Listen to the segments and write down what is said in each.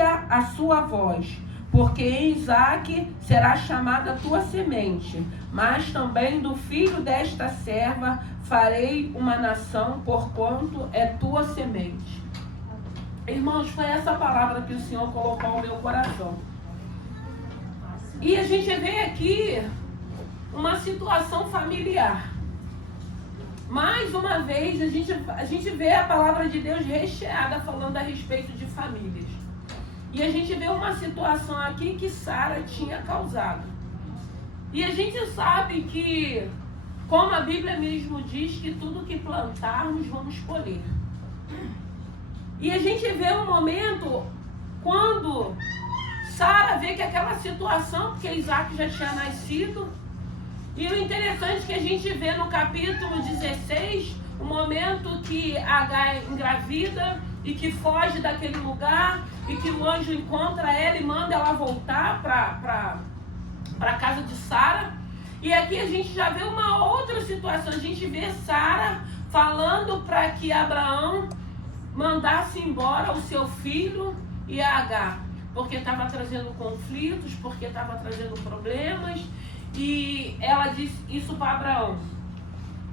a sua voz, porque em Isaque será chamada a tua semente, mas também do filho desta serva farei uma nação, porquanto é tua semente. Irmãos, foi essa palavra que o Senhor colocou no meu coração. E a gente vê aqui uma situação familiar. Mais uma vez, a gente vê a palavra de Deus recheada falando a respeito de famílias. E a gente vê uma situação aqui que Sara tinha causado. E a gente sabe que, como a Bíblia mesmo diz, que tudo que plantarmos vamos colher. E a gente vê um momento quando Sara vê que aquela situação, porque Isaac já tinha nascido, e o interessante é que a gente vê no capítulo 16, o momento que Agar engravida e que foge daquele lugar, e que o anjo encontra ela e manda ela voltar para a casa de Sara. E aqui a gente já vê uma outra situação, a gente vê Sara falando para que Abraão mandasse embora o seu filho e a Agar, porque estava trazendo conflitos, porque estava trazendo problemas, e ela disse isso para Abraão.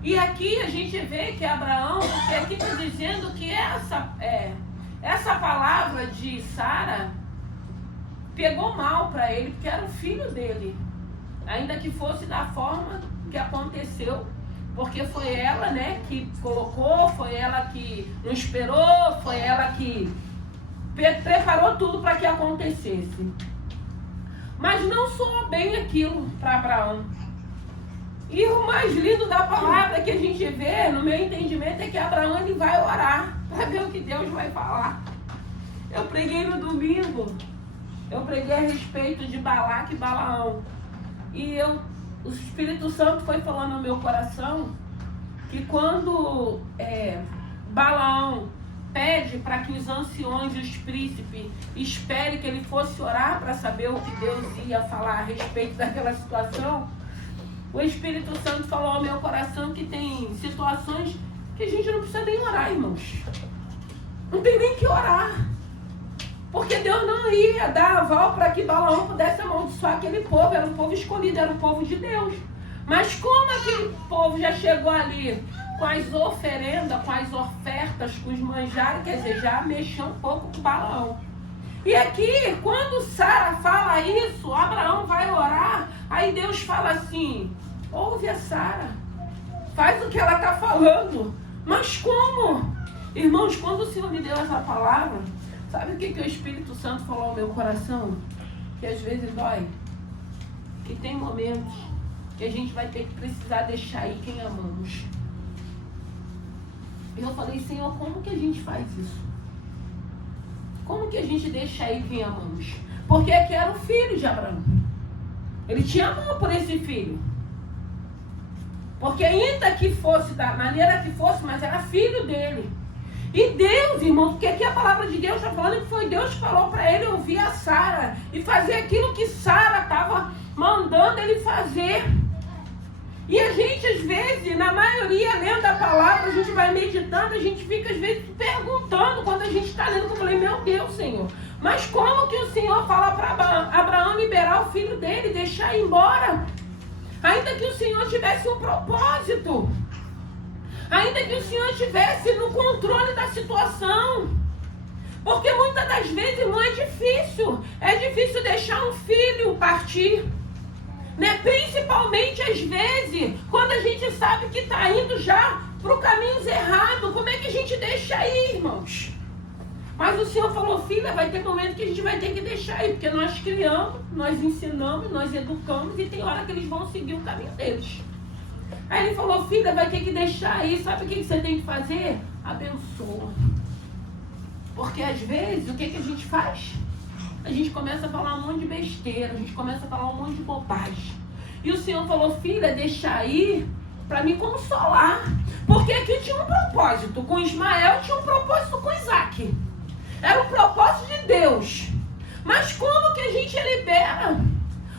E aqui a gente vê que Abraão, porque aqui está dizendo que essa palavra de Sara pegou mal para ele, porque era o filho dele, ainda que fosse da forma que aconteceu. Porque foi ela, né, que colocou, foi ela que não esperou, foi ela que preparou tudo para que acontecesse. Mas não soou bem aquilo para Abraão. E o mais lindo da palavra que a gente vê, no meu entendimento, é que Abraão ele vai orar para ver o que Deus vai falar. Eu preguei no domingo, eu preguei a respeito de Balaque e Balaão. E o Espírito Santo foi falando no meu coração que quando Balaão pede para que os anciões e os príncipes esperem que ele fosse orar para saber o que Deus ia falar a respeito daquela situação, o Espírito Santo falou ao meu coração que tem situações que a gente não precisa nem orar, irmãos. Não tem nem que orar. Porque Deus não ia dar aval para que Balaão pudesse amaldiçoar aquele povo. Era um povo escolhido, era um povo de Deus. Mas como aquele povo já chegou ali com as oferendas, com as ofertas, com os manjares, quer dizer, já mexeu um pouco com Balaão. E aqui, quando Sara fala isso, Abraão vai orar, aí Deus fala assim, ouve a Sara, faz o que ela está falando. Mas como? Irmãos, quando o Senhor me deu essa palavra, sabe o que o Espírito Santo falou ao meu coração? Que às vezes dói. Que tem momentos que a gente vai ter que precisar deixar ir quem amamos. E eu falei, Senhor, como que a gente faz isso? Como que a gente deixa ir quem amamos? Porque aqui era o filho de Abraão. Ele tinha amor por esse filho. Porque ainda que fosse da maneira que fosse, mas era filho dele. E Deus, irmão, porque aqui a palavra de Deus está falando que foi Deus que falou para ele ouvir a Sara e fazer aquilo que Sara estava mandando ele fazer. E a gente, às vezes, na maioria, lendo a palavra, a gente vai meditando, a gente fica, às vezes, perguntando quando a gente está lendo. Eu falei, meu Deus, Senhor, mas como que o Senhor fala para Abraão liberar o filho dele, deixar ir embora? Ainda que o Senhor tivesse um propósito. Ainda que o Senhor estivesse no controle da situação. Porque muitas das vezes, irmão, é difícil deixar um filho partir. Né? Principalmente às vezes, quando a gente sabe que está indo já para o caminho errado. Como é que a gente deixa aí, irmãos? Mas o Senhor falou, filha, vai ter momento que a gente vai ter que deixar aí. Porque nós criamos, nós ensinamos, nós educamos e tem hora que eles vão seguir o caminho deles. Aí ele falou, filha, vai ter que deixar aí. Sabe o que você tem que fazer? Abençoa. Porque às vezes, o que a gente faz? A gente começa a falar um monte de besteira, a gente começa a falar um monte de bobagem. E o Senhor falou, filha, deixa aí para me consolar. Porque aqui tinha um propósito. Com Ismael tinha um propósito com Isaac. Era um propósito de Deus. Mas como que a gente libera?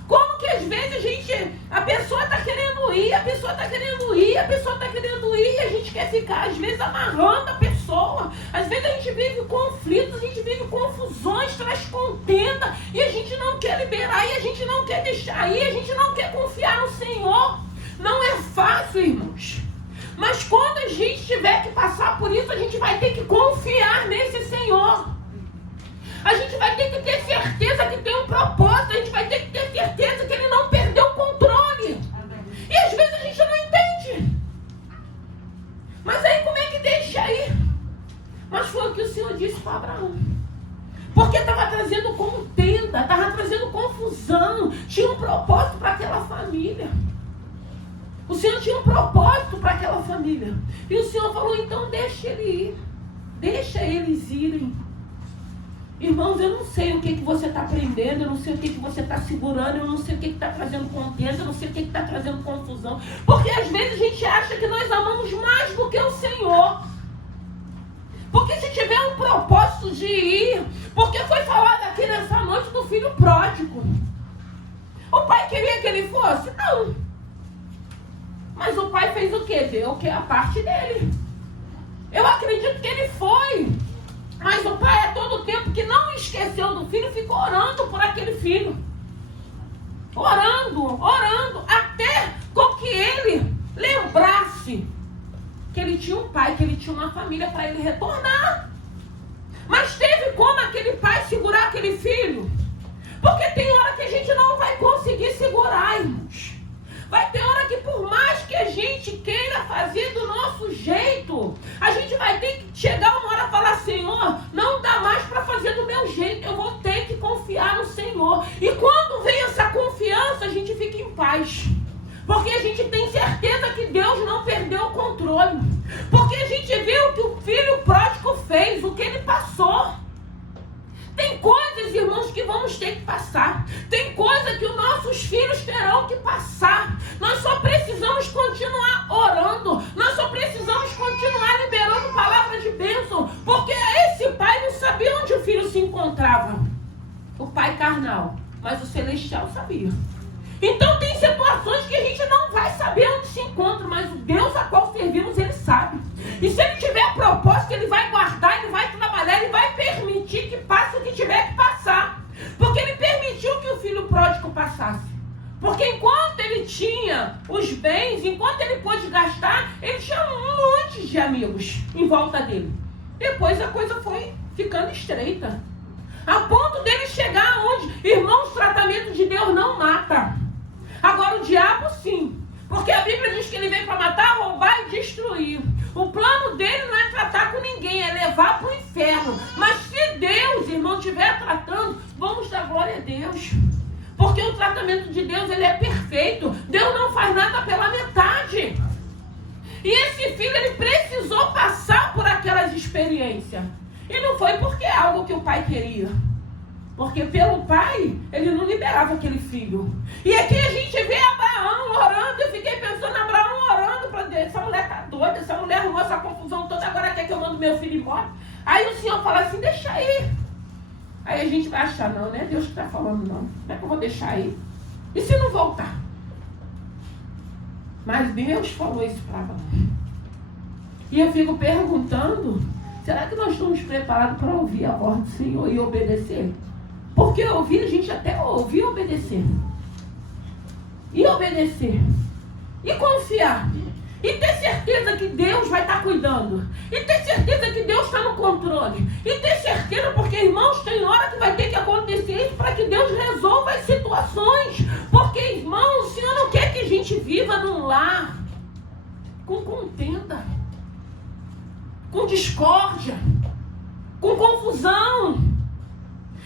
Como que às vezes a pessoa está querendo ir, a pessoa está querendo ir, a pessoa está querendo ir, e a gente quer ficar às vezes amarrando a pessoa. pessoa. Às vezes a gente vive conflitos, a gente vive confusões, traz contenda, e a gente não quer liberar, e a gente não quer deixar ir, a gente não quer confiar no Senhor. Não é fácil, irmãos. Mas quando a gente tiver que passar por isso, a gente vai ter que confiar nesse Senhor. A gente vai ter que ter certeza que tem um propósito, a gente vai ter que ter certeza que Ele não perdeu o controle. E às vezes a gente não entende. Mas aí como é que deixa aí? Mas foi o que o Senhor disse para Abraão. Porque estava trazendo contenda, estava trazendo confusão, tinha um propósito para aquela família. O Senhor tinha um propósito para aquela família. E o Senhor falou, então deixa ele ir. Deixa eles irem. Irmãos, eu não sei o que você está aprendendo, eu não sei o que você está segurando, eu não sei o que está trazendo contenda, eu não sei o que está trazendo confusão. Porque às vezes a gente acha que nós amamos mais do que o Senhor. Porque se tiver um propósito de ir, porque foi falado aqui nessa noite do filho pródigo. O pai queria que ele fosse? Não. Mas o pai fez o quê? Deu o que? A parte dele. Eu acredito que ele foi. Mas o pai, a todo tempo que não esqueceu do filho, ficou orando por aquele filho. Orando, até com que ele lembrasse que ele tinha um pai, que ele tinha uma família para ele retornar. Mas teve como aquele pai segurar aquele filho? Porque tem hora que a gente não vai conseguir segurar, irmãos. Vai ter hora que por mais que a gente queira fazer do nosso jeito, a gente vai ter que chegar uma hora e falar, Senhor, não dá mais para fazer do meu jeito, eu vou ter que confiar no Senhor. E quando vem essa confiança, a gente fica em paz. Porque a gente tem certeza que Deus não perdeu o controle. Porque a gente viu o que o filho pródigo fez, o que ele passou. Tem coisas, irmãos, que vamos ter que passar. Tem coisa que os nossos filhos terão que passar. Nós só precisamos continuar orando. Nós só precisamos continuar liberando palavra de bênção. Porque esse pai não sabia onde o filho se encontrava. O pai carnal. Mas o celestial sabia. Então tem situações que a gente não vai saber onde se encontra. Mas o Deus a qual servimos, Ele sabe. E se Ele tiver propósito, Ele vai guardar, Ele vai trabalhar, Ele vai permitir que passe o que tiver que passar. Porque Ele permitiu que o filho pródigo passasse. Porque enquanto ele tinha os bens, enquanto ele pôde gastar, ele tinha muitos de amigos em volta dele. Depois a coisa foi ficando estreita. A ponto dele chegar onde, irmãos, o tratamento de Deus não mata. Agora o diabo sim. Porque a Bíblia diz que ele veio para matar, roubar e destruir. O plano dele não é tratar com ninguém, é levar para o inferno. Mas se Deus, irmão, estiver tratando, vamos dar glória a Deus. Porque o tratamento de Deus, ele é perfeito. Deus não faz nada pela metade. E esse filho, ele precisou passar por aquelas experiências. E não foi porque é algo que o pai queria. Porque pelo pai, ele não liberava aquele filho. E aqui a gente vê Abraão orando. Eu fiquei pensando, Abraão orando para Deus. Essa mulher tá doida, essa mulher arrumou essa confusão toda, agora quer que eu mando meu filho embora. Aí o Senhor fala assim, deixa aí. Aí a gente vai achar, não, não é Deus que está falando, não. Não é que eu vou deixar aí. E se não voltar? Mas Deus falou isso para Abraão. E eu fico perguntando, será que nós estamos preparados para ouvir a voz do Senhor e obedecer? Porque ouvir, a gente até ouve e obedecer. E obedecer. E confiar. E ter certeza que Deus vai estar cuidando. E ter certeza que Deus está no controle. E ter certeza, porque, irmãos, tem hora que vai ter que acontecer isso para que Deus resolva as situações. Porque, irmãos, o Senhor não quer que a gente viva num lar com contenda, com discórdia, com confusão.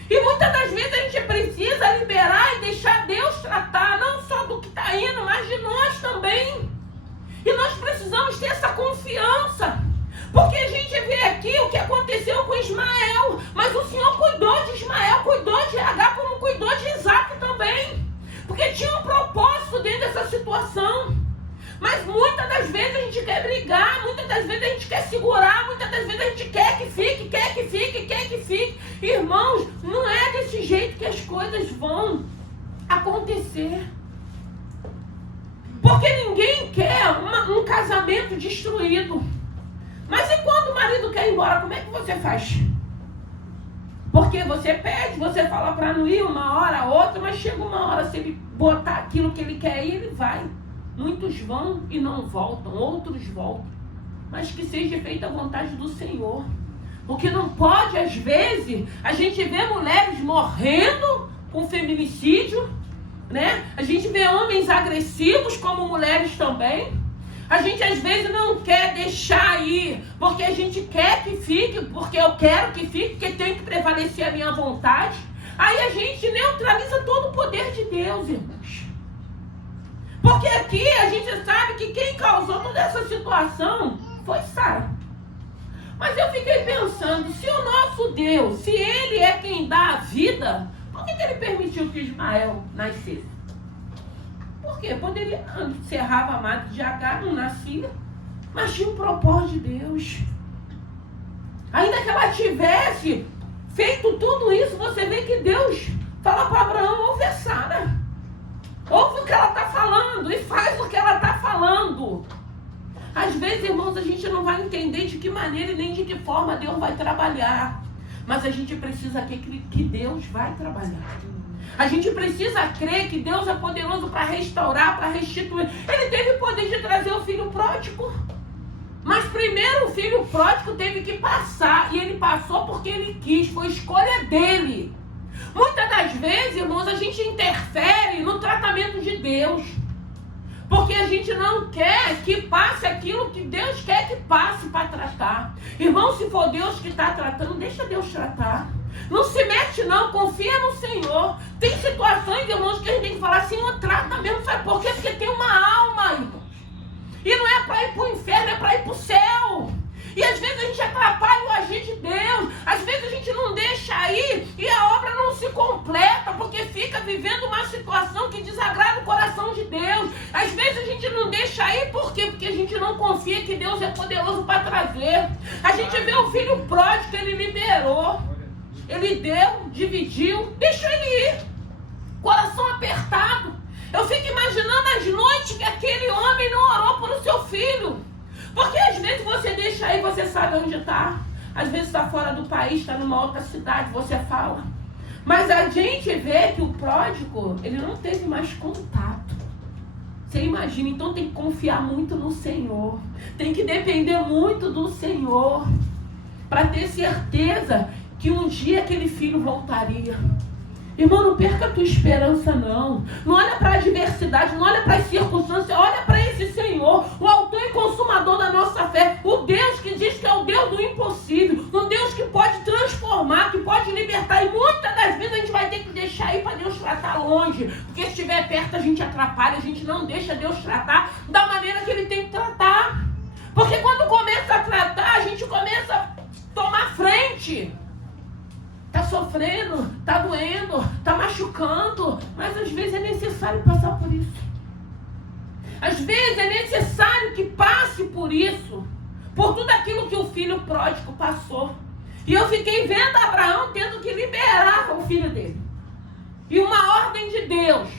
E muitas das vezes a gente precisa liberar e deixar Deus tratar, não só do que está indo, mas de nós também. E nós precisamos ter essa confiança. Porque a gente vê aqui o que aconteceu com Ismael. Mas o Senhor cuidou de Ismael, cuidou de Agar, como cuidou de Isaac também. Porque tinha um propósito dentro dessa situação. Mas muitas das vezes a gente quer brigar, muitas das vezes a gente quer segurar, muitas das vezes a gente quer que fique, quer que fique, quer que fique. Irmãos, não é desse jeito que as coisas vão acontecer. Porque ninguém quer um casamento destruído. Mas e quando o marido quer ir embora, como é que você faz? Porque você pede, você fala para não ir uma hora, outra, mas chega uma hora, se ele botar aquilo que ele quer ir, ele vai. Muitos vão e não voltam, outros voltam. Mas que seja feita a vontade do Senhor. O que não pode, às vezes, a gente vê mulheres morrendo com feminicídio, né? A gente vê homens agressivos como mulheres também. A gente às vezes não quer deixar ir, porque a gente quer que fique, porque eu quero que fique, porque tem que prevalecer a minha vontade. Aí a gente neutraliza todo o poder de Deus, irmãos. Porque aqui a gente sabe que quem causou toda essa situação foi Sara. Mas eu fiquei pensando, se o nosso Deus, se Ele é quem dá a vida, por que Ele permitiu que Ismael nascesse? Por quê? Poderia encerrar a madre de Agar, não nascia, mas tinha um propósito de Deus. Ainda que ela tivesse feito tudo isso, você vê que Deus fala para Abraão, ouve a Sara. Ouve o que ela está falando e faz o que ela está falando. Às vezes, irmãos, a gente não vai entender de que maneira e nem de que forma Deus vai trabalhar. Mas a gente precisa crer que Deus vai trabalhar. A gente precisa crer que Deus é poderoso para restaurar, para restituir. Ele teve o poder de trazer o filho pródigo. Mas primeiro o filho pródigo teve que passar. E ele passou porque ele quis, foi escolha dele. Muitas das vezes, irmãos, a gente interfere no tratamento de Deus. Porque a gente não quer que passe aquilo que Deus quer que passe para tratar. Irmão, se for Deus que está tratando, deixa Deus tratar. Não se mete não, confia no Senhor. Tem situações, irmãos, que a gente tem que falar, Senhor, trata mesmo. Sabe por quê? Porque tem uma alma, irmãos. E não é para ir para o inferno, é para ir para o céu. E às vezes a gente atrapalha o agir de Deus. Às vezes a gente não deixa ir e a obra não se completa, porque fica vivendo uma situação que desagrada o coração de Deus. Às vezes a gente não deixa ir, por quê? Porque a gente não confia que Deus é poderoso para trazer. A gente vê o filho pródigo, ele liberou. Ele deu, dividiu, deixou ele ir. Coração apertado. Eu fico imaginando as noites que aquele homem não orou por seu filho. Porque às vezes você deixa aí, você sabe onde está. Às vezes está fora do país, está numa outra cidade, você fala. Mas a gente vê que o pródigo, ele não teve mais contato. Você imagina, então tem que confiar muito no Senhor. Tem que depender muito do Senhor. Para ter certeza que um dia aquele filho voltaria. Irmão, não perca a tua esperança, não. Não olha para a adversidade, não olha para as circunstâncias, olha para esse Senhor, o autor e consumador da nossa fé, o Deus que diz que é o Deus do impossível, um Deus que pode transformar, que pode libertar. E muitas das vezes a gente vai ter que deixar ir para Deus tratar longe, porque se estiver perto a gente atrapalha, a gente não deixa Deus tratar da maneira que Ele tem que tratar. Porque quando começa a tratar, a gente começa a tomar frente. Está sofrendo, está doendo, está machucando, mas às vezes é necessário passar por isso. Às vezes é necessário que passe por isso, por tudo aquilo que o filho pródigo passou. E eu fiquei vendo Abraão tendo que liberar o filho dele. E uma ordem de Deus.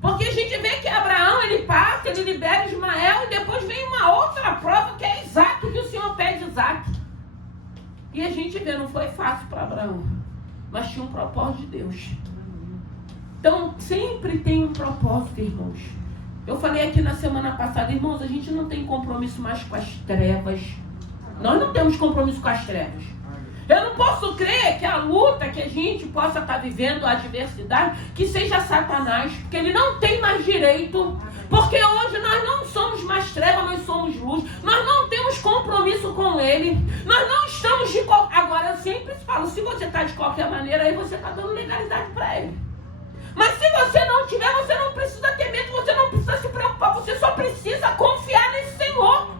Porque a gente vê que Abraão, ele passa, ele libera Ismael, e depois vem uma outra prova que é Isaac, que o Senhor pede Isaac. E a gente vê, não foi fácil para Abraão. Mas tinha um propósito de Deus. Então, sempre tem um propósito, irmãos. Eu falei aqui na semana passada, irmãos, a gente não tem compromisso mais com as trevas. Nós não temos compromisso com as trevas. Eu não posso crer que a luta que a gente possa estar vivendo, a adversidade, que seja Satanás, porque ele não tem mais direito. Porque hoje nós não somos mais trevas, nós somos luz. Nós não temos compromisso com ele. Nós não estamos de qualquer... Agora eu sempre falo, se você está de qualquer maneira, aí você está dando legalidade para ele. Mas se você não tiver, você não precisa ter medo, você não precisa se preocupar, você só precisa confiar nesse Senhor.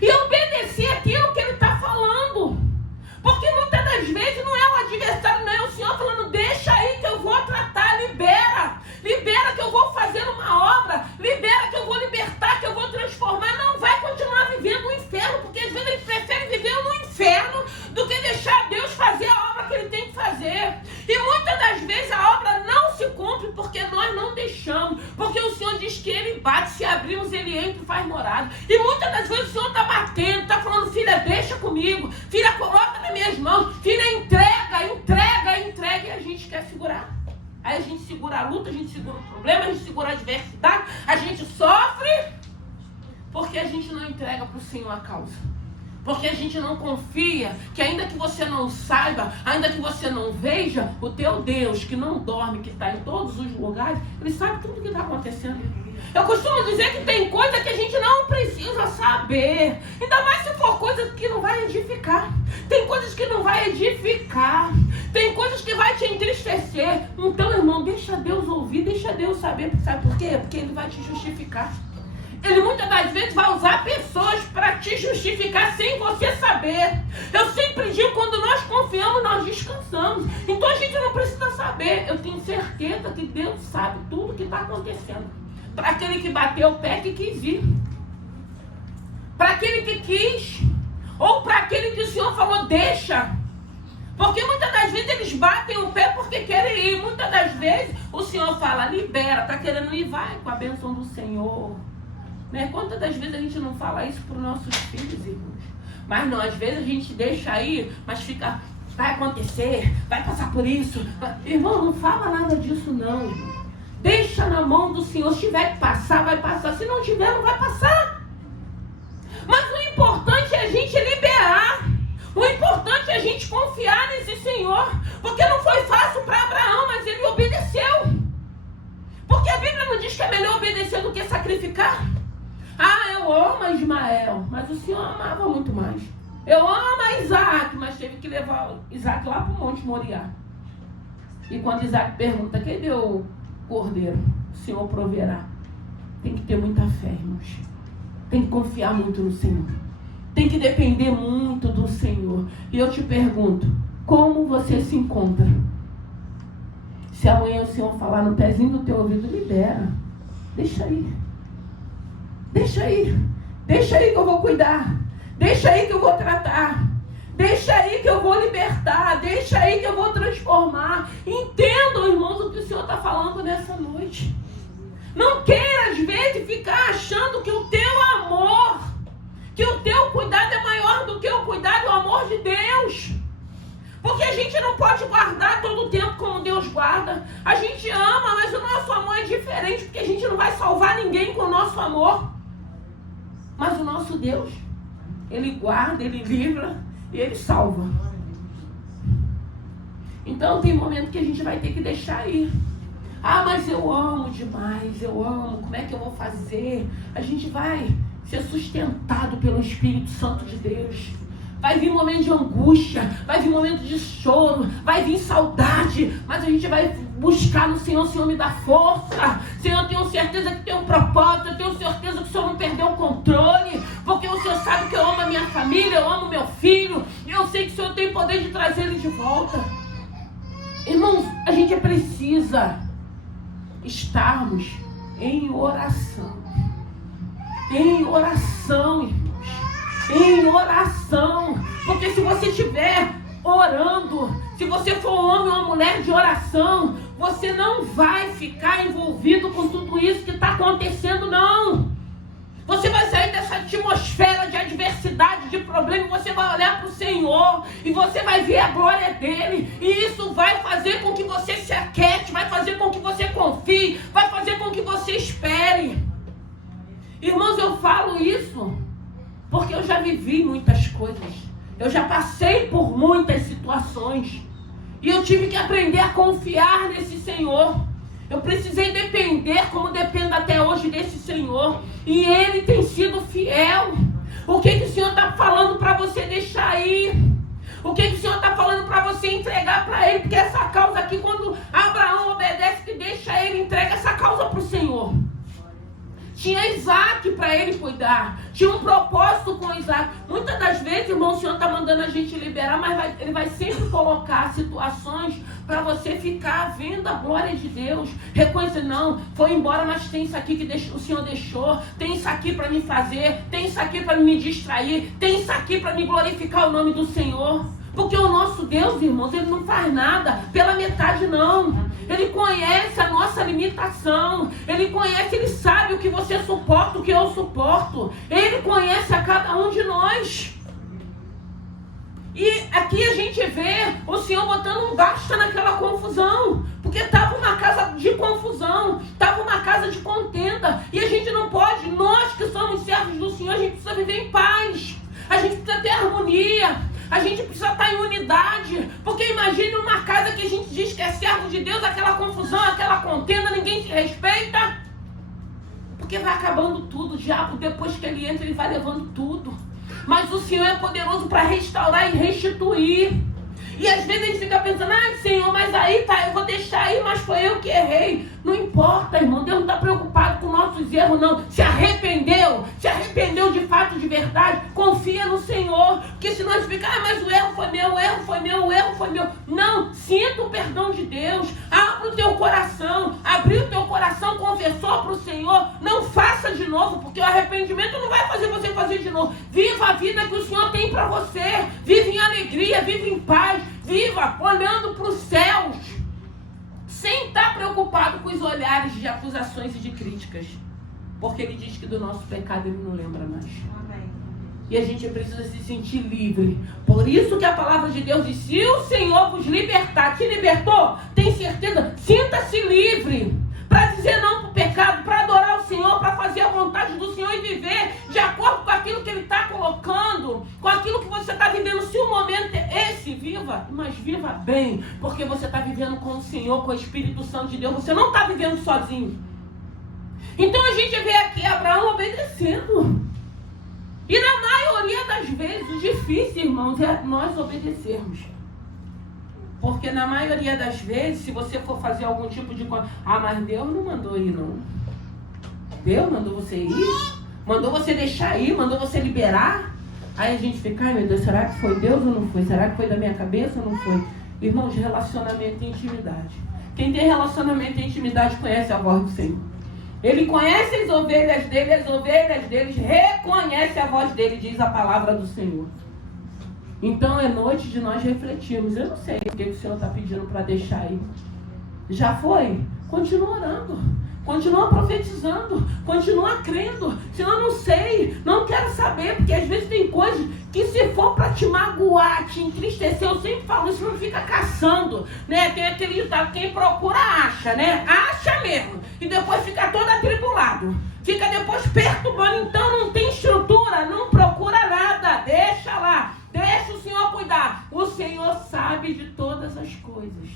E obedecer aquilo que ele está falando. Porque muitas das vezes não é o adversário, não é o Senhor falando, deixa aí que eu vou tratar, libera. Libera que eu vou fazer uma obra, libera que eu vou libertar, que eu vou transformar. Não vai continuar vivendo no inferno, porque às vezes ele prefere viver no inferno do que deixar Deus fazer a obra que ele tem que fazer. E muitas das vezes a obra não se cumpre porque nós não deixamos. Porque o Senhor diz que ele bate, se abrirmos ele entra e faz morada. E comigo. Filha, coloca nas minhas mãos. Filha, entrega, entrega, entrega. E a gente quer segurar. Aí a gente segura a luta, a gente segura o problema, a gente segura a adversidade, a gente sofre porque a gente não entrega para o Senhor a causa. Porque a gente não confia que ainda que você não saiba, ainda que você não veja, o teu Deus que não dorme, que está em todos os lugares, Ele sabe tudo o que está acontecendo. Eu costumo dizer que tem coisa que a gente não precisa saber. Ainda mais se for coisa que não vai edificar. Tem coisas que não vai edificar. Tem coisas que vai te entristecer. Então, irmão, deixa Deus ouvir, deixa Deus saber. Sabe por quê? Porque Ele vai te justificar. Ele muitas das vezes vai usar pessoas para te justificar sem você saber. Eu sempre digo, quando nós confiamos, nós descansamos. Então a gente não precisa saber. Eu tenho certeza que Deus sabe tudo que está acontecendo. Para aquele que bateu o pé que quis ir. Para aquele que quis. Ou para aquele que o Senhor falou, deixa. Porque muitas das vezes eles batem o pé porque querem ir. Muitas das vezes o Senhor fala, libera, está querendo ir, vai com a bênção do Senhor. Né? Quantas das vezes a gente não fala isso para os nossos filhos, irmãos? Mas não, às vezes a gente deixa aí, mas fica, vai acontecer, vai passar por isso. Irmão, não fala nada disso não, irmão. Deixa na mão do Senhor. Se tiver que passar, vai passar. Se não tiver, não vai passar. Mas o importante é a gente liberar. O importante é a gente confiar nesse Senhor. Porque não foi fácil para Abraão, mas ele obedeceu. Porque a Bíblia não diz que é melhor obedecer do que sacrificar. Ah, eu amo Ismael, mas o Senhor amava muito mais. Eu amo Isaac, mas teve que levar Isaac lá para o Monte Moriá. E quando Isaac pergunta, quem deu o cordeiro? O Senhor proverá. Tem que ter muita fé, irmãos. Tem que confiar muito no Senhor. Tem que depender muito do Senhor. E eu te pergunto, como você se encontra? Se amanhã o Senhor falar no pezinho do teu ouvido, libera. Deixa aí. Deixa aí. Deixa aí que eu vou cuidar. Deixa aí que eu vou tratar. Deixa aí que eu vou libertar. Deixa aí que eu vou transformar. Entendam, irmãos, o que o Senhor está falando nessa noite. Não queira, às vezes, ficar achando que o teu amor, que o teu cuidado é maior do que o cuidado e o amor de Deus. Porque a gente não pode guardar todo o tempo como Deus guarda. A gente ama, mas o nosso amor é diferente, porque a gente não vai salvar ninguém com o nosso amor. Mas o nosso Deus, Ele guarda, Ele livra e Ele salva. Então tem momento que a gente vai ter que deixar ir. Ah, mas eu amo demais, eu amo, como é que eu vou fazer? A gente vai ser sustentado pelo Espírito Santo de Deus. Vai vir momento de angústia, vai vir momento de choro, vai vir saudade, mas a gente vai buscar no Senhor. O Senhor me dá força. Senhor, eu tenho certeza que tem um propósito, eu tenho certeza que o Senhor não perdeu o controle, porque o Senhor sabe que eu amo a minha família, eu amo meu filho, e eu sei que o Senhor tem poder de trazer ele de volta. Irmãos, a gente precisa estarmos em oração. Em oração, irmãos. Em oração. Porque se você estiver orando, se você for um homem ou uma mulher de oração, você não vai ficar envolvido com tudo isso que está acontecendo, não. Você vai sair dessa atmosfera de adversidade, de problema, e você vai olhar para o Senhor e você vai ver a glória dele. E isso vai fazer com que você se aquiete, vai fazer com que você confie, vai fazer com que você espere. Irmãos, eu falo isso porque eu já vivi muitas coisas. Eu já passei por muitas situações. E eu tive que aprender a confiar nesse Senhor. Eu precisei depender, como dependo até hoje desse Senhor. E Ele tem sido fiel. O que o Senhor está falando para você deixar ir? O que o Senhor está falando para você entregar para Ele? Porque essa causa aqui, quando Abraão obedece, que deixa Ele, entrega essa causa para o Senhor. Tinha Isaac para ele cuidar. Tinha um propósito com Isaac. Muitas das vezes, irmão, o Senhor está mandando a gente liberar, mas Ele vai sempre colocar situações para você ficar vendo a glória de Deus. Reconhecer, não, foi embora, mas tem isso aqui que o Senhor deixou. Tem isso aqui para me fazer. Tem isso aqui para me distrair. Tem isso aqui para me glorificar o nome do Senhor. Porque o nosso Deus, irmãos, Ele não faz nada pela metade, não. Ele conhece a nossa limitação. Ele conhece, Ele sabe o que você suporta, o que eu suporto. Ele conhece a cada um de nós. O Senhor botando um basta naquela confusão. Porque estava uma casa de confusão. Estava uma casa de contenda. E a gente não pode, nós que somos servos do Senhor, a gente precisa viver em paz. A gente precisa ter harmonia. A gente precisa estar em unidade. Porque imagine uma casa que a gente diz que é servo de Deus, aquela confusão, aquela contenda, ninguém se respeita. Porque vai acabando tudo. O diabo, depois que ele entra, ele vai levando tudo. Mas o Senhor é poderoso para restaurar e restituir. E às vezes a gente fica pensando, Senhor, mas aí tá, eu vou deixar aí, mas foi eu que errei. Não importa, irmão, Deus não está preocupado com nossos erros, não. Se arrependeu de fato, de verdade, confia no Senhor. Porque senão a gente fica, mas o erro foi meu, o erro foi meu, o erro foi meu. Não, sinta o perdão de Deus, abre o teu coração, abriu o teu coração, confessou para o Senhor, não faça de novo, porque o arrependimento não vai fazer você fazer de novo. Viva a vida que o Senhor tem para você, vive em alegria, vive em paz, viva olhando para os céus, sem estar preocupado com os olhares de acusações e de críticas. Porque ele diz que do nosso pecado ele não lembra mais. Amém. E a gente precisa se sentir livre. Por isso que a palavra de Deus diz, se o Senhor vos libertar, te libertou, tem certeza, sinta-se livre. Para dizer não para o pecado, para adorar o Senhor, para fazer a vontade do Senhor e viver de acordo com aquilo que Ele está colocando, com aquilo que você está vivendo. Se o momento é esse, viva, mas viva bem, porque você está vivendo com o Senhor, com o Espírito Santo de Deus, você não está vivendo sozinho. Então a gente vê aqui Abraão obedecendo. E na maioria das vezes, o difícil, irmãos, é nós obedecermos. Porque na maioria das vezes, se você for fazer algum tipo de coisa, mas Deus não mandou ir, não. Deus mandou você ir, mandou você deixar ir, mandou você liberar. Aí a gente fica, meu Deus, será que foi Deus ou não foi? Será que foi da minha cabeça ou não foi? Irmãos, relacionamento e intimidade. Quem tem relacionamento e intimidade conhece a voz do Senhor. Ele conhece as ovelhas deles reconhecem a voz dele, diz a palavra do Senhor. Então é noite de nós refletirmos. Eu não sei o que o Senhor está pedindo para deixar aí. Já foi? Continua orando. Continua profetizando. Continua crendo. Se eu não sei, não quero saber. Porque às vezes tem coisas que se for para te magoar, te entristecer, eu sempre falo isso, não fica caçando. Né? Tem aquele ditado, quem procura acha, né? Acha mesmo. E depois fica todo atribulado. Fica depois perturbando. Então não tem estrutura, não procura nada. Deixa lá. Deixa o Senhor cuidar. O Senhor sabe de todas as coisas.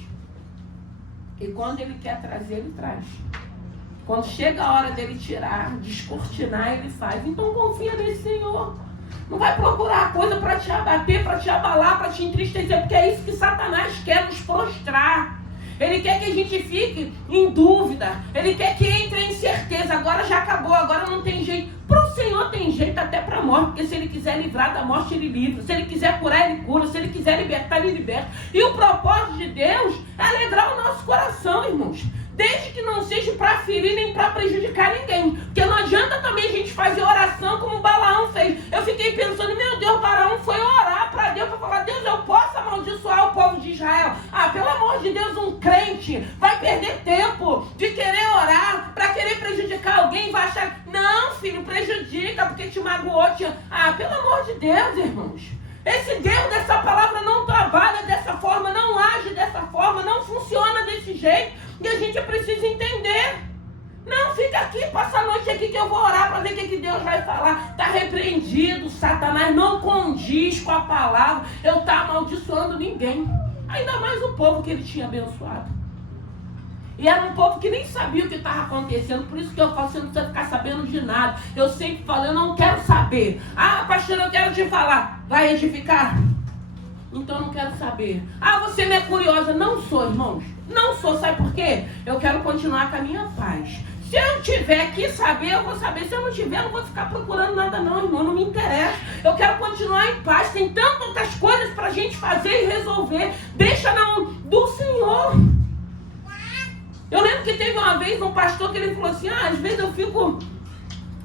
E quando Ele quer trazer, Ele traz. Quando chega a hora dele tirar, descortinar, Ele faz. Então confia nesse Senhor. Não vai procurar coisa para te abater, para te abalar, para te entristecer. Porque é isso que Satanás quer, nos prostrar. Ele quer que a gente fique em dúvida. Ele quer que entre em incerteza. Agora já acabou, agora não tem jeito. Para o Senhor tem jeito até para a morte. Porque se Ele quiser livrar da morte, Ele livra. Se Ele quiser curar, Ele cura. Se Ele quiser libertar, Ele liberta. E o propósito de Deus é alegrar o nosso coração, irmãos. Desde que não seja para ferir nem para prejudicar ninguém. Porque não adianta também a gente fazer oração como Balaão fez. Eu fiquei pensando, meu Deus, Balaão foi orar para Deus, para falar, Deus, eu posso amaldiçoar o povo de Israel. Pelo amor de Deus, um crente vai perder tempo de querer orar para querer prejudicar alguém, vai achar, não, filho, prejudica porque te magoou. Pelo amor de Deus, irmãos. Esse Deus dessa palavra não trabalha dessa forma, não age dessa forma, não funciona desse jeito. E a gente precisa entender. Não, fica aqui, passa a noite aqui que eu vou orar para ver o que Deus vai falar. Está repreendido, Satanás não condiz com a palavra. Eu estou amaldiçoando ninguém. Ainda mais o povo que ele tinha abençoado. E era um povo que nem sabia o que estava acontecendo. Por isso que eu falo, você não precisa ficar sabendo de nada. Eu sempre falo, eu não quero saber. Pastor, eu quero te falar. Vai edificar? Então eu não quero saber. Você não é curiosa? Não sou, irmãos. Não sou, sabe por quê? Eu quero continuar com a minha paz. Se eu tiver que saber, eu vou saber. Se eu não tiver, eu não vou ficar procurando nada não, irmão. Não me interessa. Eu quero continuar em paz. Tem tantas outras coisas pra gente fazer e resolver. Deixa na mão do Senhor. Eu lembro que teve uma vez um pastor que ele falou assim, às vezes eu fico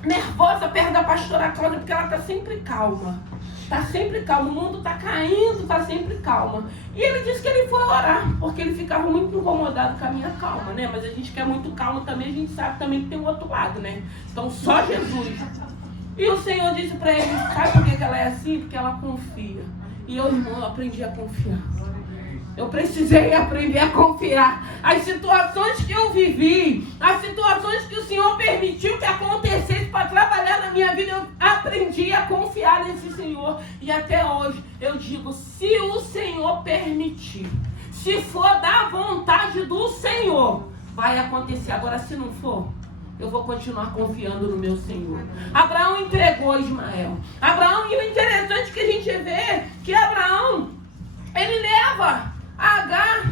nervosa perto da pastora Cláudia, porque ela tá sempre calma. Tá sempre calma, o mundo tá caindo, tá sempre calma. E ele disse que ele foi orar, porque ele ficava muito incomodado com a minha calma, né? Mas a gente quer muito calma também, a gente sabe também que tem o outro lado, né? Então só Jesus. E o Senhor disse pra ele, sabe por que ela é assim? Porque ela confia. E eu, irmão, aprendi a confiar. Eu precisei aprender a confiar. As situações que eu vivi, as situações que o Senhor permitiu que acontecesse para trabalhar na minha vida, eu aprendi a confiar nesse Senhor. E até hoje eu digo, se o Senhor permitir, se for da vontade do Senhor, vai acontecer. Agora, se não for, eu vou continuar confiando no meu Senhor. Abraão entregou Ismael. Abraão, e o interessante que a gente vê que Abraão, ele leva Agar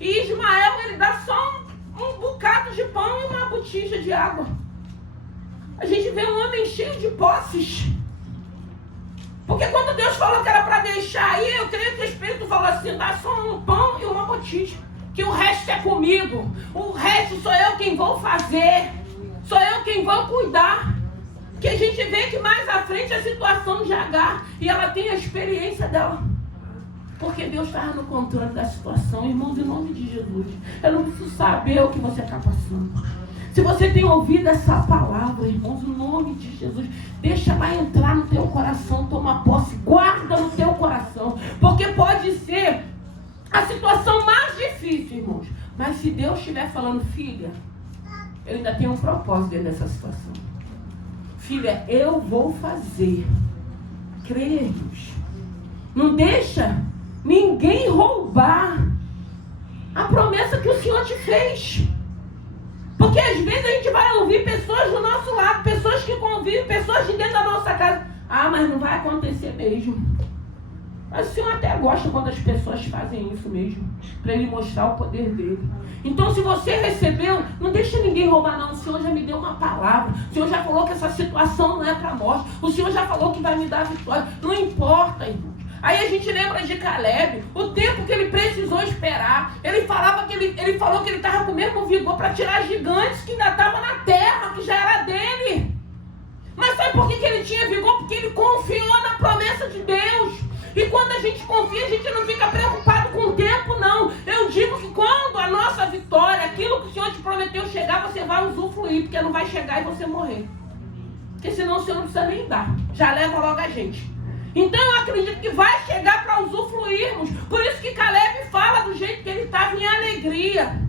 e Ismael, ele dá só um bocado de pão e uma botija de água. A gente vê um homem cheio de posses. Porque quando Deus falou que era para deixar aí, eu creio que o Espírito falou assim, dá só um pão e uma botija, que o resto é comigo, o resto sou eu quem vou fazer, sou eu quem vou cuidar. Que a gente vê que mais à frente a situação de Agar, e ela tem a experiência dela. Porque Deus estava no controle da situação, irmãos, em nome de Jesus. Eu não preciso saber o que você está passando. Se você tem ouvido essa palavra, irmãos, em nome de Jesus, deixa ela entrar no teu coração, toma posse, guarda no teu coração. Porque pode ser a situação mais difícil, irmãos. Mas se Deus estiver falando, filha, eu ainda tenho um propósito dentro dessa situação. Filha, eu vou fazer. Creia, irmãos. Não deixa ninguém roubar a promessa que o Senhor te fez. Porque às vezes a gente vai ouvir pessoas do nosso lado, pessoas que convivem, pessoas de dentro da nossa casa. Ah, mas não vai acontecer mesmo. Mas o Senhor até gosta quando as pessoas fazem isso mesmo, para Ele mostrar o poder dele. Então, se você recebeu, não deixa ninguém roubar não. O Senhor já me deu uma palavra. O Senhor já falou que essa situação não é para morte. O Senhor já falou que vai me dar vitória. Não importa, irmão. Aí a gente lembra de Caleb, o tempo que ele precisou esperar. Ele falava que ele falou que ele estava com o mesmo vigor para tirar gigantes que ainda estavam na terra, que já era dele. Mas sabe por que ele tinha vigor? Porque ele confiou na promessa de Deus. E quando a gente confia, a gente não fica preocupado com o tempo, não. Eu digo que quando a nossa vitória, aquilo que o Senhor te prometeu chegar, você vai usufruir, porque não vai chegar e você morrer. Porque senão o Senhor não precisa nem dar. Já leva logo a gente. Então eu acredito que vai chegar para usufruirmos. Por isso que Caleb fala do jeito que ele estava, em alegria.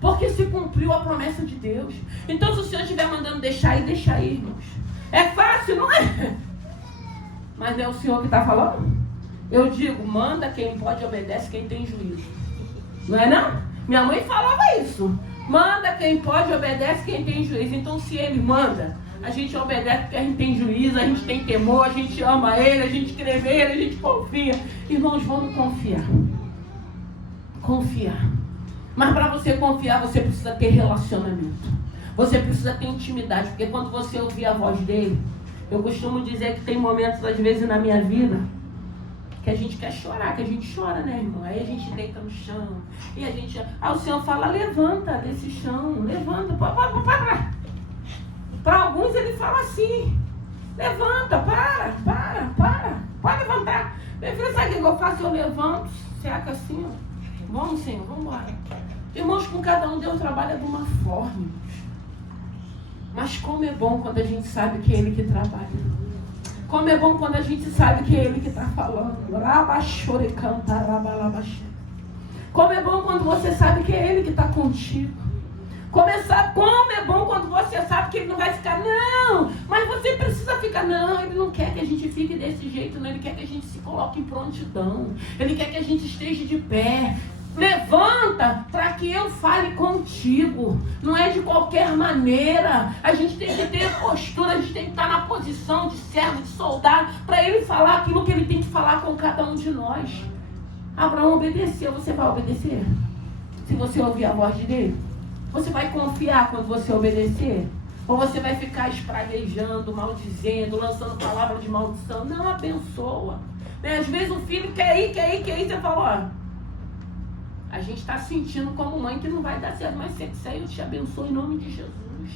Porque se cumpriu a promessa de Deus. Então se o Senhor estiver mandando deixar aí, deixa aí, irmãos. É fácil, não é? Mas é o Senhor que está falando? Eu digo, manda quem pode, obedece quem tem juízo. Não é não? Minha mãe falava isso. Manda quem pode, obedece quem tem juízo. Então se Ele manda, a gente obedece porque a gente tem juízo, a gente tem temor, a gente ama Ele, a gente crê nele, a gente confia. Irmãos, vamos confiar. Confiar. Mas para você confiar, você precisa ter relacionamento. Você precisa ter intimidade, porque quando você ouvir a voz dele, eu costumo dizer que tem momentos, às vezes, na minha vida, que a gente quer chorar, que a gente chora, né, irmão? Aí a gente deita no chão, e a gente... o Senhor fala, levanta desse chão, levanta, para alguns ele fala assim, levanta, pode levantar. Meu filho, sabe o que eu faço? Eu levanto, seca assim, ó. Vamos, Senhor, vamos embora. Irmãos, com cada um Deus trabalha de uma forma, irmãos. Mas como é bom quando a gente sabe que é Ele que trabalha. Como é bom quando a gente sabe que é Ele que está falando. Como é bom quando você sabe que é Ele que está contigo. Como é bom quando você sabe que Ele não vai ficar, não, mas você precisa ficar, não, Ele não quer que a gente fique desse jeito, não, Ele quer que a gente se coloque em prontidão, Ele quer que a gente esteja de pé. Levanta para que eu fale contigo. Não é de qualquer maneira. A gente tem que ter postura, a gente tem que estar na posição de servo, de soldado, para Ele falar aquilo que Ele tem que falar com cada um de nós. Abraão obedeceu, você vai obedecer? Se você ouvir a voz de Deus, você vai confiar quando você obedecer? Ou você vai ficar espraguejando, maldizendo, lançando palavras de maldição? Não, abençoa. Às vezes o filho quer ir, você fala, ó, a gente está sentindo como mãe que não vai dar certo, mas se eu te abençoo em nome de Jesus.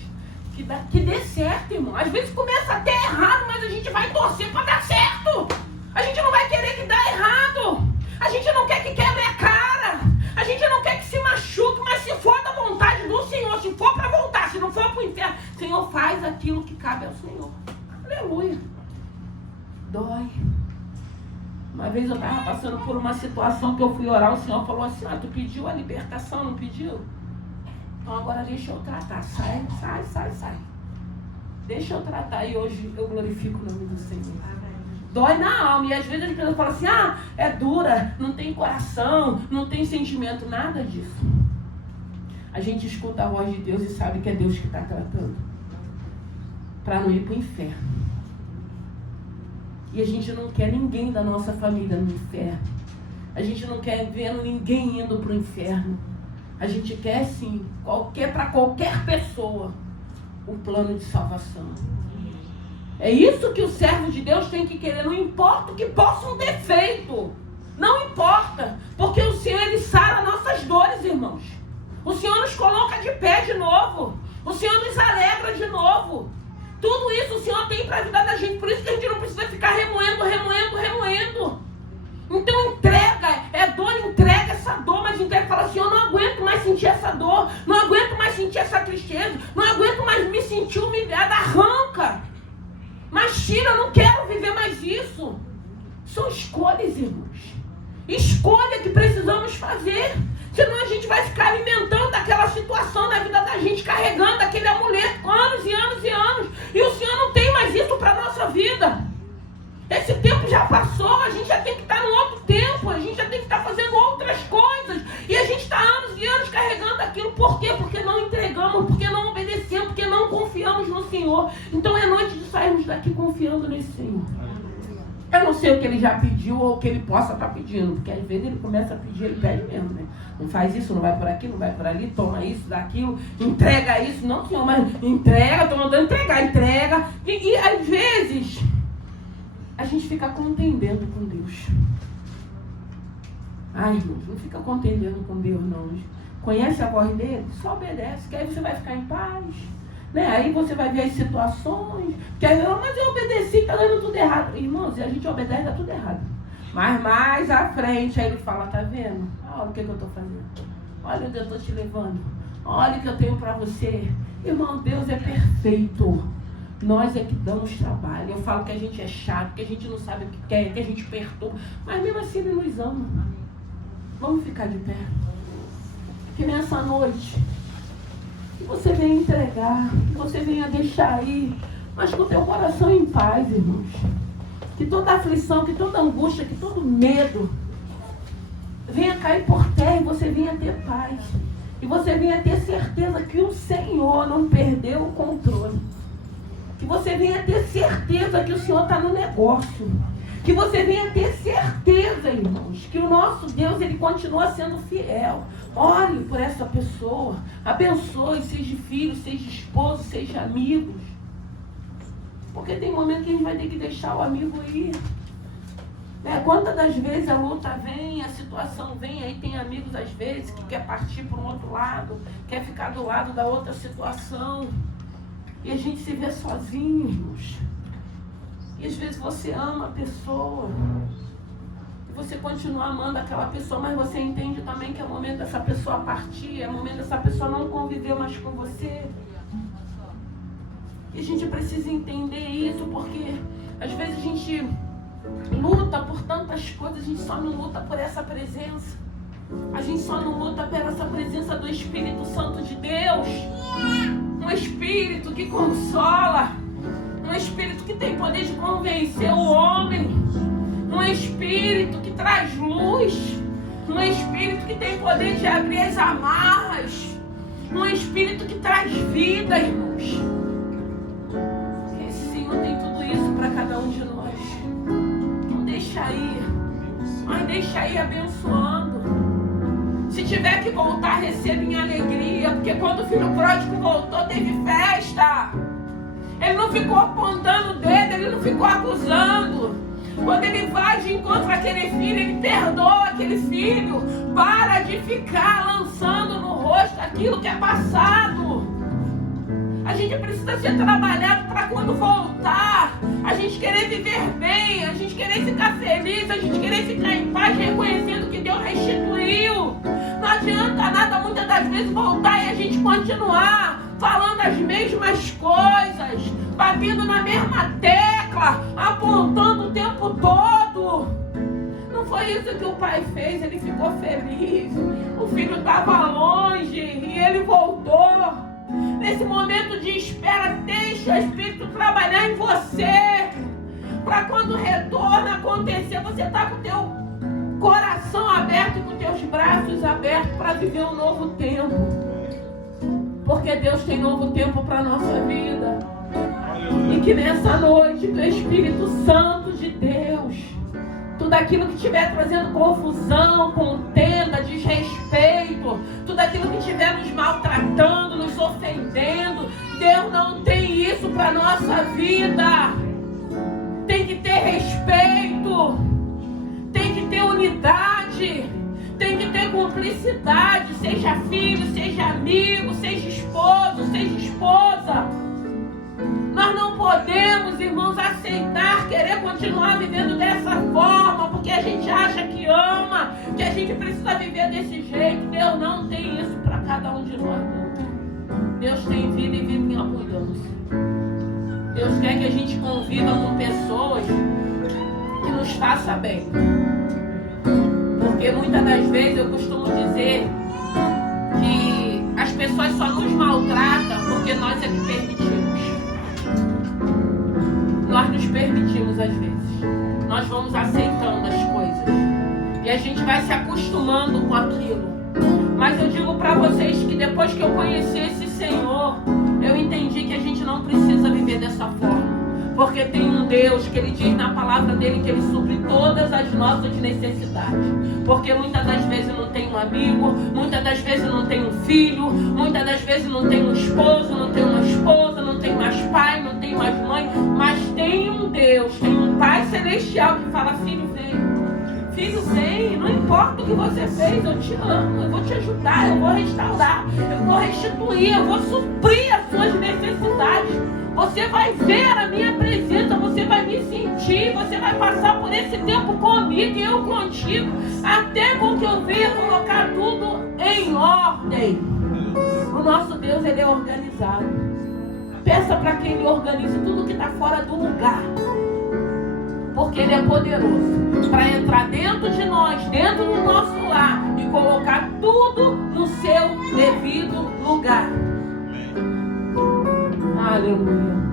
Que dê certo, irmão. Às vezes começa até errado, mas a gente vai torcer para dar certo. A gente não vai querer que dê errado. A gente não quer que quebre a cara. A gente não quer que se machuque, mas se for da vontade do Senhor, se for para voltar, se não for para o inferno, o Senhor faz aquilo que cabe ao Senhor. Aleluia. Dói. Uma vez eu estava passando por uma situação que eu fui orar, o Senhor falou assim, tu pediu a libertação, não pediu? Então agora deixa eu tratar, sai. Deixa eu tratar, e hoje eu glorifico o nome do Senhor. Dói na alma, e às vezes as pessoas falam assim, é dura, não tem coração, não tem sentimento, nada disso. A gente escuta a voz de Deus e sabe que é Deus que está tratando, para não ir para o inferno. E a gente não quer ninguém da nossa família no inferno. A gente não quer ver ninguém indo para o inferno. A gente quer sim, para qualquer pessoa, um plano de salvação. É isso que o servo de Deus tem que querer, não importa o que possam ter feito. Não importa, porque o Senhor, Ele sara nossas dores, irmãos. O Senhor nos coloca de pé de novo. O Senhor nos alegra de novo. Tudo isso o Senhor tem para a vida da gente, por isso que a gente não precisa ficar remoendo. Então entrega, dor, entrega essa dor, mas entrega e fala assim, eu não aguento mais sentir essa dor, não aguento mais sentir essa tristeza, não aguento mais me sentir humilhada, arranca. Mas tira, eu não quero viver mais isso. São escolhas, irmãos. Escolha que precisamos fazer. Senão a gente vai ficar alimentando aquela situação na vida da gente, carregando aquele amuleto anos e anos e anos. E o Senhor não tem mais isso para a nossa vida. Esse tempo já passou, a gente já tem que estar num outro tempo, a gente já tem que estar fazendo outras coisas. E a gente está anos e anos carregando aquilo. Por quê? Porque não entregamos, porque não obedecemos, porque não confiamos no Senhor. Então é noite de sairmos daqui confiando nesse Senhor. Eu não sei o que ele já pediu ou o que ele possa estar pedindo, porque às vezes ele começa a pedir, ele pede mesmo, né? Não faz isso, não vai por aqui, não vai por ali, toma isso, dá aquilo, entrega isso. Não, Senhor, mas entrega, estou mandando entrega. E às vezes a gente fica contendendo com Deus. Ai, irmãos, não fica contendendo com Deus, não. Conhece a voz dele? Só obedece, que aí você vai ficar em paz. Né? Aí você vai ver as situações, que aí, mas eu obedeci, está dando tudo errado. Irmãos, e a gente obedece, dá tudo errado. Mas mais à frente, aí ele fala, tá vendo? Olha o que eu estou fazendo. Olha onde eu estou te levando. Olha o que eu tenho para você. Irmão, Deus é perfeito. Nós é que damos trabalho. Eu falo que a gente é chato, que a gente não sabe o que quer, que a gente perturba. Mas mesmo assim ele nos ama. Vamos ficar de pé. Que nessa noite que você venha entregar, que você venha deixar aí, mas com o teu coração em paz, irmãos. Que toda aflição, que toda angústia, que todo medo venha cair por terra e você venha ter paz. E você venha ter certeza que o Senhor não perdeu o controle. Que você venha ter certeza que o Senhor está no negócio. Que você venha ter certeza, irmãos, que o nosso Deus, Ele continua sendo fiel. Ore por essa pessoa. Abençoe, seja filho, seja esposo, seja amigos. Porque tem momento que a gente vai ter que deixar o amigo ir. Quantas das vezes a luta vem, a situação vem, aí tem amigos às vezes que quer partir para um outro lado, quer ficar do lado da outra situação. E a gente se vê sozinho, irmãos. E às vezes você ama a pessoa. E você continua amando aquela pessoa, mas você entende também que é o momento dessa pessoa partir, é o momento dessa pessoa não conviver mais com você. E a gente precisa entender isso, porque às vezes a gente luta por tantas coisas, a gente só não luta por essa presença. A gente só não luta por essa presença do Espírito Santo de Deus. Um Espírito que consola. Um Espírito que tem poder de convencer o homem. Um Espírito que traz luz. Um Espírito que tem poder de abrir as amarras. Um Espírito que traz vida, irmãos. Esse Senhor tem tudo isso para cada um de nós. Não deixa aí. Mas deixa aí abençoando. Se tiver que voltar, receba em alegria. Porque quando o filho pródigo voltou, teve festa. Ele não ficou apontando o dedo, ele não ficou acusando. Quando ele vai de encontro àquele filho, ele perdoa aquele filho. Para de ficar lançando no rosto aquilo que é passado. A gente precisa ser trabalhado para quando voltar, a gente querer viver bem, a gente querer ficar feliz, a gente querer ficar em paz, reconhecendo que Deus restituiu. Não adianta nada muitas das vezes voltar e a gente continuar falando as mesmas coisas, batendo na mesma tecla, apontando o tempo todo. foi isso que o pai fez. Ele ficou feliz. O filho estava longe e ele voltou. Nesse momento de espera, deixa o Espírito trabalhar em você. Para quando retorna acontecer, você está com o teu coração aberto e com teus braços abertos para viver um novo tempo. Porque Deus tem novo tempo para a nossa vida. E que nessa noite do Espírito Santo de Deus, tudo aquilo que estiver trazendo confusão, contenda, desrespeito, tudo aquilo que estiver nos maltratando, nos ofendendo, Deus não tem isso para a nossa vida. Tem que ter respeito, tem que ter unidade, tem que ter cumplicidade, seja filho, seja amigo, seja esposo, seja esposa. Nós não podemos, irmãos, aceitar, querer continuar vivendo dessa forma, porque a gente acha que ama, que a gente precisa viver desse jeito. Deus não tem isso para cada um de nós. Deus tem vida e vida em abundância. Deus quer que a gente conviva com pessoas que nos façam bem. Porque muitas das vezes eu costumo dizer que as pessoas só nos maltratam porque nós é que permitimos. Nós nos permitimos às vezes. Nós vamos aceitando as coisas. E a gente vai se acostumando com aquilo. Mas eu digo para vocês que depois que eu conheci esse Senhor, eu entendi que a gente não precisa viver dessa forma. Porque tem um Deus que Ele diz na palavra dele que Ele supre todas as nossas necessidades. Porque muitas das vezes não tem um amigo, muitas das vezes não tem um filho, muitas das vezes não tem um esposo, não tem uma esposa, não tem mais pai, não tem mais mãe. Mas tem um Deus, tem um Pai Celestial que fala: filho, vem. Filho, vem, não importa o que você fez, eu te amo, eu vou te ajudar, eu vou restaurar, eu vou restituir, eu vou suprir as suas necessidades. Você vai ver a minha presença, você vai me sentir, você vai passar por esse tempo comigo e eu contigo, até com que eu venha colocar tudo em ordem. O nosso Deus, Ele é organizado. Peça para que Ele organize tudo que está fora do lugar. Porque Ele é poderoso para entrar dentro de nós, dentro do nosso lar e colocar tudo no seu devido lugar. Aleluia.